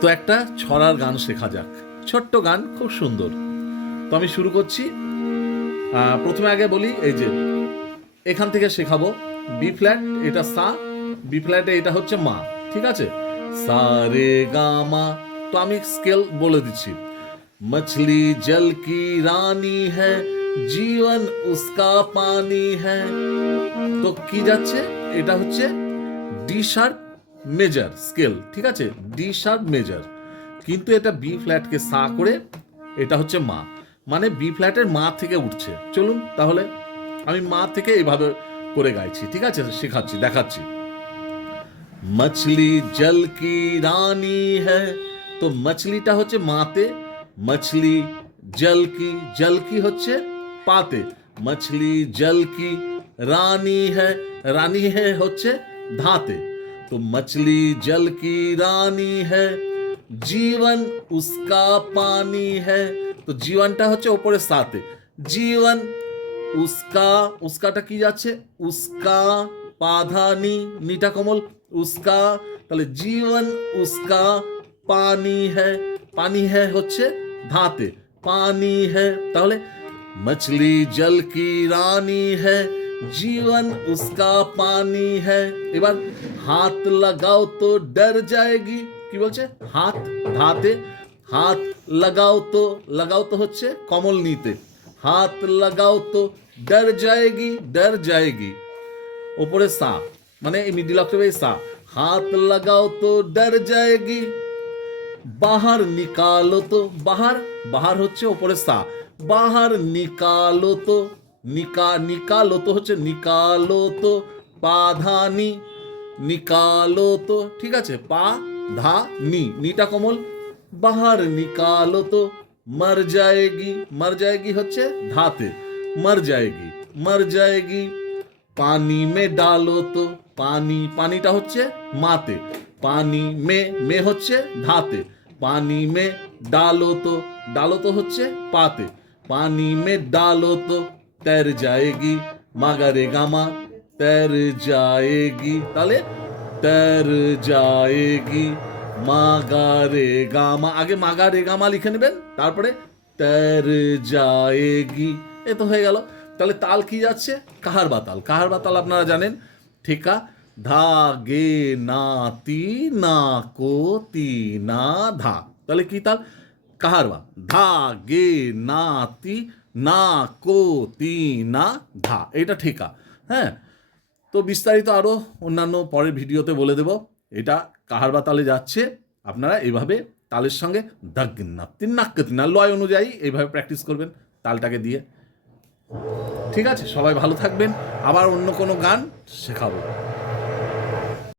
তো একটা ছড়ার গান শেখা যাক, ছোট্ট গান, খুব সুন্দর। তো আমি শুরু করছি। প্রথমে আগে বলি, এই যে এখান থেকে শেখাবো। বি ফ্ল্যাট, এটা সা, বি ফ্ল্যাটে এটা হচ্ছে মা, ঠিক আছে? সা রে গা মা। তো আমি স্কেল বলে দিচ্ছি। मछली जल की रानी है, जीवन उसका पानी है। তো কি যাচ্ছে, এটা হচ্ছে ডি শার্প মেজার স্কেল, ঠিক আছে? ডি শার্প মেজার, কিন্তু এটা বি ফ্ল্যাটকে সা করে, এটা হচ্ছে মা, মানে বি ফ্ল্যাটের মা থেকে উঠছে। চলুন তাহলে আমি মা থেকে এইভাবে করে গাইছি, ঠিক আছে? শেখাচ্ছি, দেখাচ্ছি। मछली जल की रानी है, তো মছলিটা হচ্ছে মাতে, मछली जल की, जल की হচ্ছে পাতে, मछली जल की रानी है, रानी है হচ্ছে ধাতে। तो मछली जल की रानी है, जीवन उसका पानी है। তো জীবনটা হচ্ছে ওপরে সাতে, জীবন উস্কা, উস্কাটা কি যাচ্ছে, উস্কা পাধানি, নিটা কমল, উস্কা। তাহলে জীবন উস্কা পানি হ্যায়, পানি হ্যায় হচ্ছে ধাতে, পানি হ্যায়। তাহলে मछली जल की रानी है, जीवन उसका पानी है। এবার হাত লাগাও তো ডর যায়গি, কি বলছে, হাত ধাতে, হাত লাগাও তো, লাগাও তো হচ্ছে কমল নিতে, হাত লাগাও তো ডর যায়গি, ডর যায়গি। ওপরে সা, মানে এই মিডিল অক্টেভে সা, হাত লাগাও তো ডর যায়গি। বাহার নিকালো তো, বাহার, বাহার হচ্ছে ওপরে সা, বাহার নিকালো তো, নিকালো তো হচ্ছে নিকালো তো, পাধানি, নিকালো তো, ঠিক আছে? পা ধা নি, নিটা কমল, বাহার নিকালো তো মর যায়গি, মর যায়গি হচ্ছে ধাতে, মর যায়গি, মর যায়গি। পানি মে ডালো তো, পানি, পানিটা হচ্ছে মাতে, পানি মে হচ্ছে ধাতে, পানি মে ডালো তো, ডালো তো হচ্ছে পাতে, পানি মে ডালো তো তैर जाएगी, মাগারে গামা তैर जाएगी। তাহলে তैर जाएगी, মাগারে গামা, আগে মাগারে গামা লিখে নেবেন, তারপরে তैर जाएगी। এ তো হয়ে গেল। তাহলে তাল কি যাচ্ছে, কাহার বাতাল, কাহার বাতাল আপনারা জানেন, ঠিকা ধা গে না তি না কো তি না ধা। তাহলে কি তাল, কাহারবা, ধা গে না তি না কো তি না ধা, এটা ঠিকা। হ্যাঁ, তো বিস্তারিত আরো অন্যান্য পরের ভিডিওতে বলে দেব। এটা কাহারবা তালে যাচ্ছে, আপনারা এইভাবে তালের সঙ্গে দাগনা তিন্নাক্কতিনা লয় অনুযায়ী এইভাবে প্র্যাকটিস করবেন তালটাকে দিয়ে। ঠিক আছে, সবাই ভালো থাকবেন, আবার অন্য কোনো গান শেখাবো।